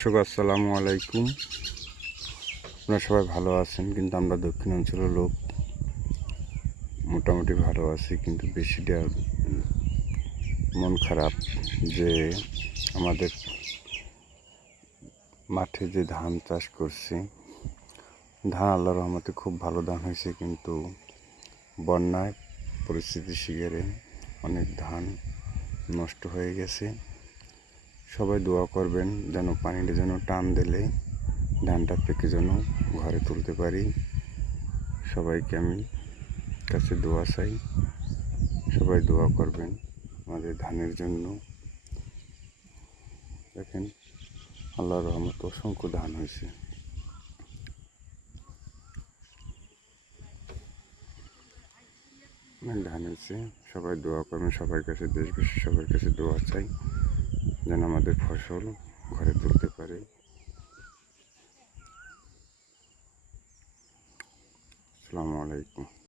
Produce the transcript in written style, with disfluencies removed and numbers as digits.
দর্শক আসসালামু আলাইকুম। আপনারা সবাই ভালো আছেন, কিন্তু আমরা দক্ষিণাঞ্চলের লোক মোটামুটি ভালো আছি, কিন্তু বেশিটা মন খারাপ যে আমাদের মাঠে যে ধান চাষ করছি, ধান আল্লাহর রহমতে খুব ভালো ধান হয়েছে, কিন্তু বন্যায় পরিস্থিতি শিকারে অনেক ধান নষ্ট হয়ে গেছে। সবাই দোয়া করবেন যেন পানিটা যেন টান দিলে ধানটা পেকে যেন ঘরে তুলতে পারি। সবাইকে আমি কাছে দোয়া চাই, সবাই দোয়া করবেন আমাদের ধানের জন্য। দেখেন আল্লাহর রহমতে অসংখ্য ধান হয়েছে। অনেক ধান হয়েছে, সবাই দোয়া করবেন। সবার কাছে, দেশবাসী সবার কাছে দোয়া চাই যেন আমাদের ফসল ঘরে তুলতে পারে। আসসালামু আলাইকুম।